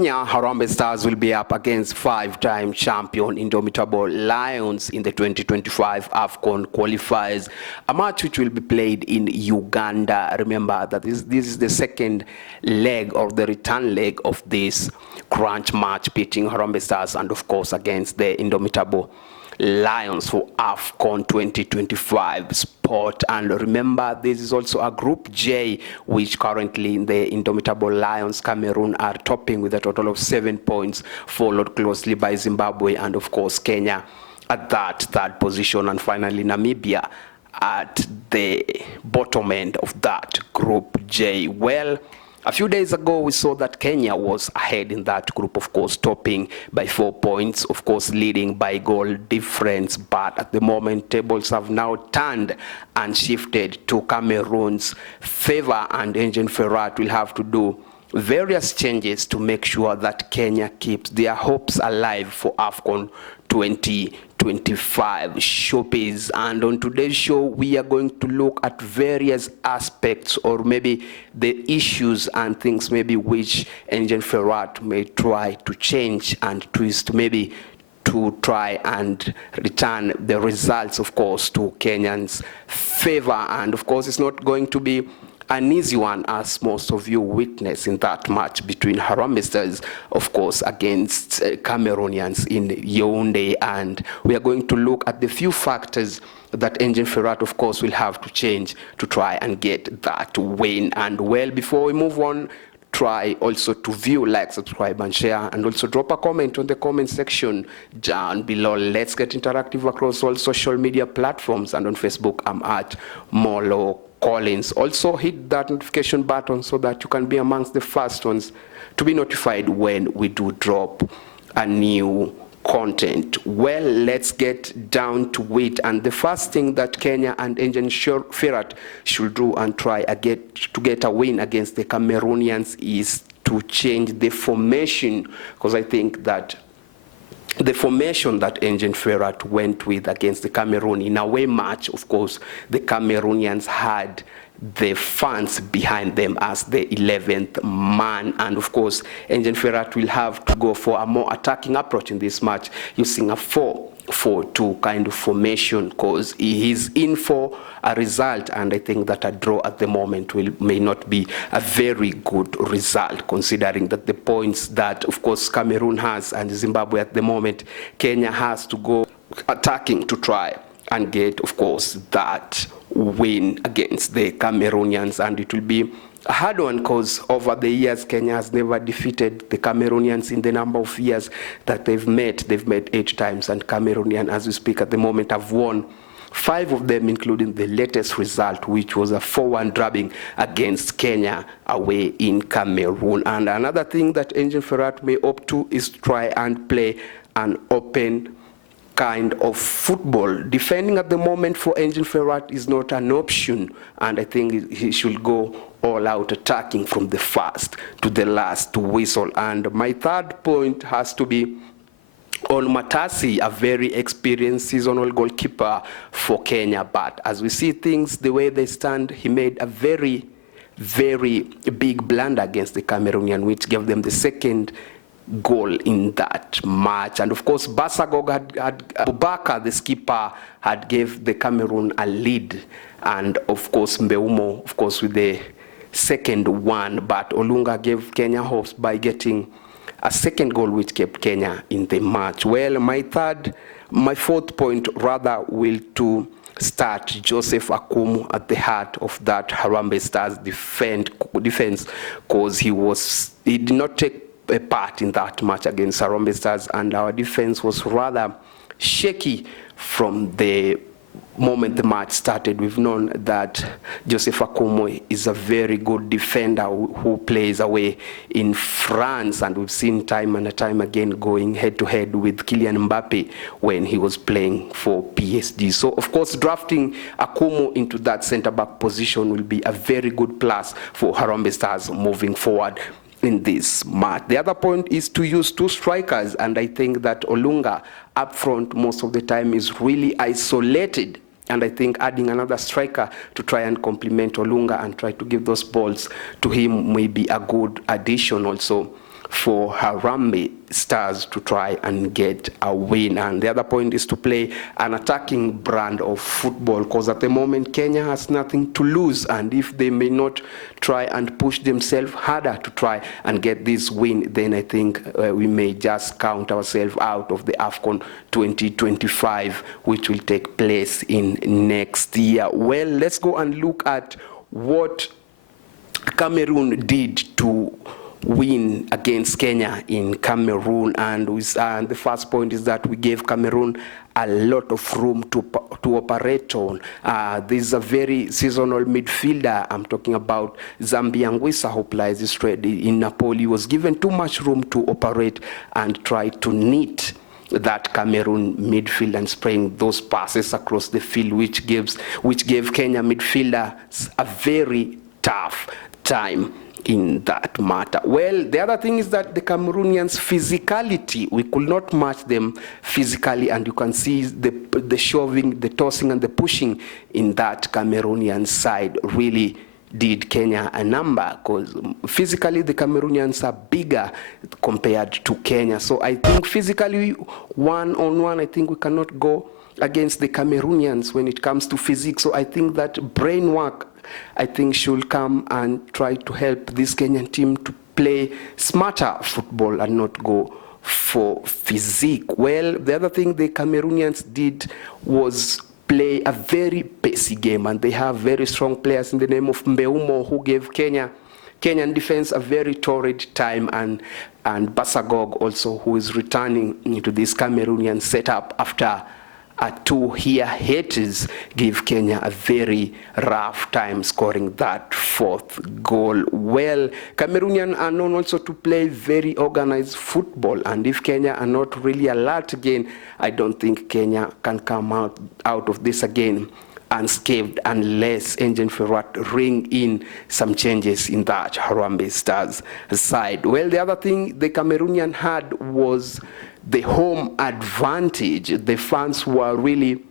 Kenya Harambee Stars will be up against five-time champion Indomitable Lions in the 2025 Afcon Qualifiers, a match which will be played in Uganda. Remember that this is the second leg or the return leg of this crunch match pitting Harambee Stars and of course against the Indomitable Lions for AFCON 2025 sport. And remember, this is also a Group J, which currently the Indomitable Lions Cameroon are topping with a total of 7 points, followed closely by Zimbabwe and of course Kenya at that third position, and finally Namibia at the bottom end of that Group J. Well, a few days ago, we saw that Kenya was ahead in that group, of course, topping by 4 points, of course, leading by goal difference. But at the moment, tables have now turned and shifted to Cameroon's favor, and Engine Ferrat will have to do various changes to make sure that Kenya keeps their hopes alive for AFCON 2025 showbiz. And on today's show, we are going to look at various aspects or maybe the issues and things maybe which Engine Ferrat may try to change and twist, maybe to try and return the results, of course, to Kenyans' favor. And of course, it's not going to be an easy one, as most of you witnessed in that match between Harambee Stars, of course, against Cameroonians in Yaoundé. And we are going to look at the few factors that Engine Ferrat, of course, will have to change to try and get that win. And well, before we move on, try also to view, like, subscribe, and share, and also drop a comment on the comment section down below. Let's get interactive across all social media platforms, and on Facebook, I'm at Molo Collins. Also hit that notification button so that you can be amongst the first ones to be notified when we do drop a new content. Well, let's get down to it. And the first thing that Kenya and Engine Ferrat should do and try to get a win against the Cameroonians is to change the formation, because I think that the formation that Engine Ferrat went with against the Cameroon in a away match, of course, the Cameroonians had the fans behind them as the 11th man. And of course, Engine Ferrat will have to go for a more attacking approach in this match, using a 4-4-2 kind of formation, because he is in for a result, and I think that a draw at the moment may not be a very good result, considering that the points that, of course, Cameroon has and Zimbabwe at the moment, Kenya has to go attacking to try and get, of course, that win against the Cameroonians. And it will be a hard one, because over the years, Kenya has never defeated the Cameroonians in the number of years that they've met. They've met 8 times, and Cameroonian, as we speak at the moment, have won 5 of them, including the latest result, which was a 4-1 drubbing against Kenya away in Cameroon. And another thing that Engine Ferrat may opt to is try and play an open kind of football. Defending at the moment for Engine Ferrat is not an option, and I think he should go all out attacking from the first to the last whistle. And my third point has to be on Matasi, a very experienced seasonal goalkeeper for Kenya. But as we see things the way they stand, he made a very, very big blunder against the Cameroonian, which gave them the second goal in that match. And of course, Basagog had Abubakar, the skipper, had gave the Cameroon a lead, and of course Mbeumo, of course, with the second one. But Olunga gave Kenya hopes by getting a second goal, which kept Kenya in the match. Well, my fourth point rather will to start Joseph Akumu at the heart of that Harambee Stars defense, because he did not take a part in that match against Harambee Stars, and our defense was rather shaky from the moment the match started. We've known that Joseph Akumu is a very good defender who plays away in France, and we've seen time and time again going head-to-head with Kylian Mbappe when he was playing for PSG. So, of course, drafting Akumu into that centre-back position will be a very good plus for Harambee Stars moving forward in this match. The other point is to use 2 strikers, and I think that Olunga up front most of the time is really isolated, and I think adding another striker to try and complement Olunga and try to give those balls to him may be a good addition also for Harambee Stars to try and get a win. And the other point is to play an attacking brand of football, because at the moment Kenya has nothing to lose, and if they may not try and push themselves harder to try and get this win, then I think we may just count ourselves out of the AFCON 2025, which will take place in next year. Well, let's go and look at what Cameroon did to win against Kenya in Cameroon, and the first point is that we gave Cameroon a lot of room to operate on. This is a very seasonal midfielder. I'm talking about Zambi Anguissa, who plays straight in Napoli. He was given too much room to operate and try to knit that Cameroon midfield and spraying those passes across the field, which gave Kenya midfielders a very tough time in that matter. Well, the other thing is that the Cameroonians' physicality, we could not match them physically, and you can see the shoving, the tossing, and the pushing in that Cameroonian side really did Kenya a number, because physically the Cameroonians are bigger compared to Kenya. So I think physically, one-on-one, I think we cannot go against the Cameroonians when it comes to physique. So I think that brain work, I think, should come and try to help this Kenyan team to play smarter football and not go for physique. Well, the other thing the Cameroonians did was play a very pacey game, and they have very strong players in the name of Mbeumo, who gave Kenyan defense a very torrid time, and Basagog also, who is returning into this Cameroonian setup after two hiatus, gave Kenya a very rough time scoring that fourth goal. Well, Cameroonians are known also to play very organized football, and if Kenya are not really alert again, I don't think Kenya can come out of this again unscathed unless Engin Firat ring in some changes in that Harambee Stars side. Well, the other thing the Cameroonian had was the home advantage. The fans were really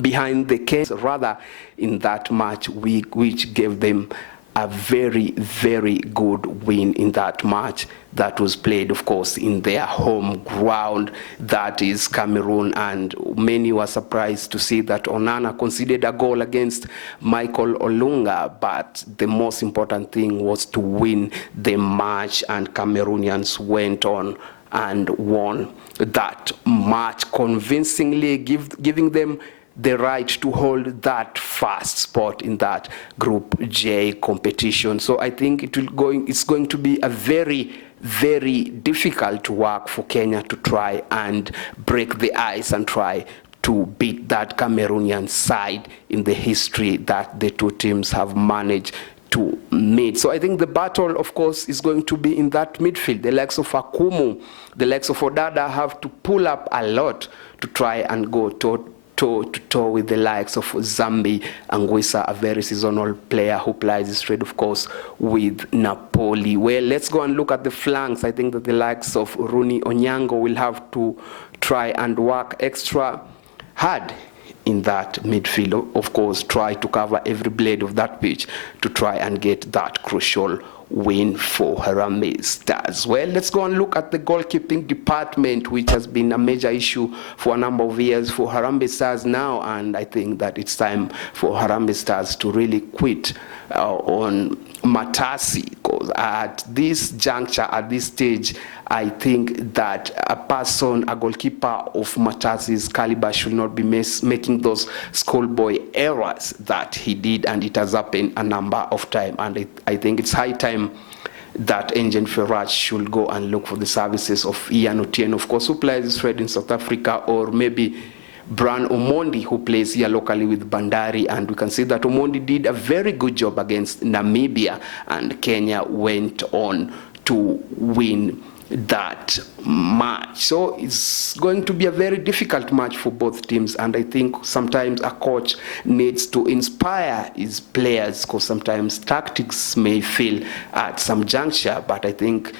behind the case rather in that match, which gave them a very, very good win in that match that was played, of course, in their home ground, that is Cameroon. And many were surprised to see that Onana conceded a goal against Michael Olunga, but the most important thing was to win the match, and Cameroonians went on and won that match convincingly, giving them the right to hold that first spot in that Group J competition. So I think it's going to be a very, very difficult work for Kenya to try and break the ice and try to beat that Cameroonian side in the history that the two teams have managed to meet. So I think the battle, of course, is going to be in that midfield. The likes of Akumu, the likes of Odada have to pull up a lot to try and go toe-to-toe with the likes of Zambi Anguissa, a very seasonal player who plays straight, of course, with Napoli. Well, let's go and look at the flanks. I think that the likes of Rooney Onyango will have to try and work extra hard in that midfield, of course, try to cover every blade of that pitch to try and get that crucial win for Harambee Stars. Well, let's go and look at the goalkeeping department, which has been a major issue for a number of years for Harambee Stars now, and I think that it's time for Harambee Stars to really quit on Matasi, because at this juncture, at this stage, I think that a goalkeeper of Matasi's caliber should not be making those schoolboy errors that he did, and it has happened a number of times. And I think it's high time that Engin Firat should go and look for the services of Ian Otieno, of course, who plays straight in South Africa, or maybe Bran Omondi, who plays here locally with Bandari. And we can see that Omondi did a very good job against Namibia, and Kenya went on to win that match. So it's going to be a very difficult match for both teams, and I think sometimes a coach needs to inspire his players, because sometimes tactics may fail at some juncture, but I think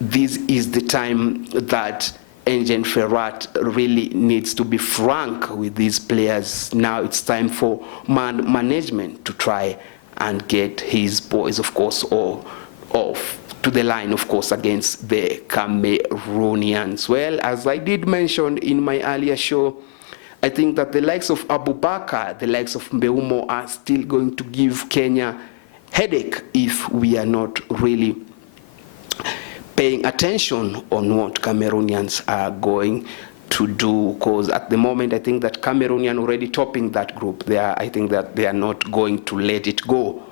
this is the time that Engin Firat really needs to be frank with these players. Now it's time for management to try and get his boys, of course, or off to the line, of course, against the Cameroonians. Well, as I did mention in my earlier show, I think that the likes of Abubakar, the likes of Mbeumo are still going to give Kenya headache if we are not really paying attention on what Cameroonians are going to do, because at the moment I think that Cameroonian already topping that group. I think that they are not going to let it go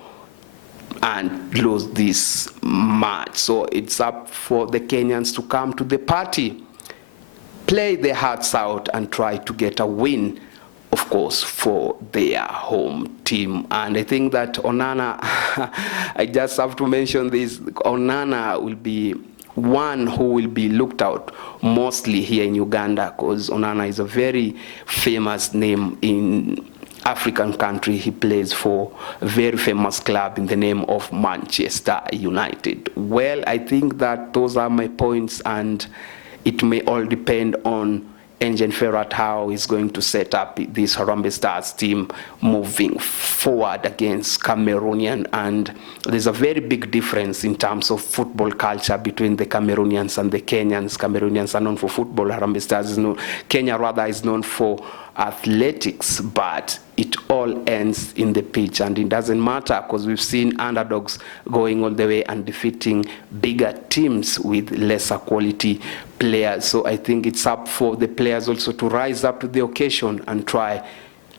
and lose this match. So it's up for the Kenyans to come to the party, play their hearts out, and try to get a win, of course, for their home team. And I think that Onana, I just have to mention this, Onana will be one who will be looked out mostly here in Uganda, because Onana is a very famous name in African country. He plays for a very famous club in the name of Manchester United. Well, I think that those are my points, and it may all depend on Engin Firat how he's going to set up this Harambee Stars team moving forward against Cameroonian. And there's a very big difference in terms of football culture between the Cameroonians and the Kenyans. Cameroonians are known for football. Harambee Stars is known, Kenya rather is known for athletics, but it all ends in the pitch, and it doesn't matter because we've seen underdogs going all the way and defeating bigger teams with lesser quality players. So I think it's up for the players also to rise up to the occasion and try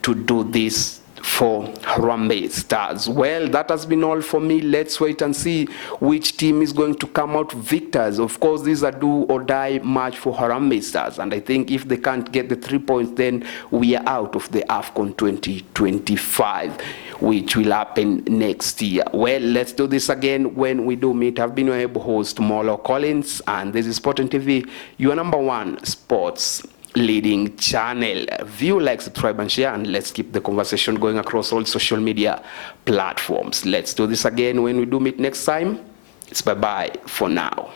to do this for Harambee Stars. Well, that has been all for me. Let's wait and see which team is going to come out victors. Of course, this is a do or die match for Harambee Stars, and I think if they can't get the 3 points, then we are out of the AFCON 2025, which will happen next year. Well, let's do this again when we do meet. I've been your able host, Molo Collins, and this is Sporting TV, your #1 sports leading channel. View, like, subscribe, and share, and let's keep the conversation going across all social media platforms. Let's do this again when we do meet next time. It's bye-bye for now.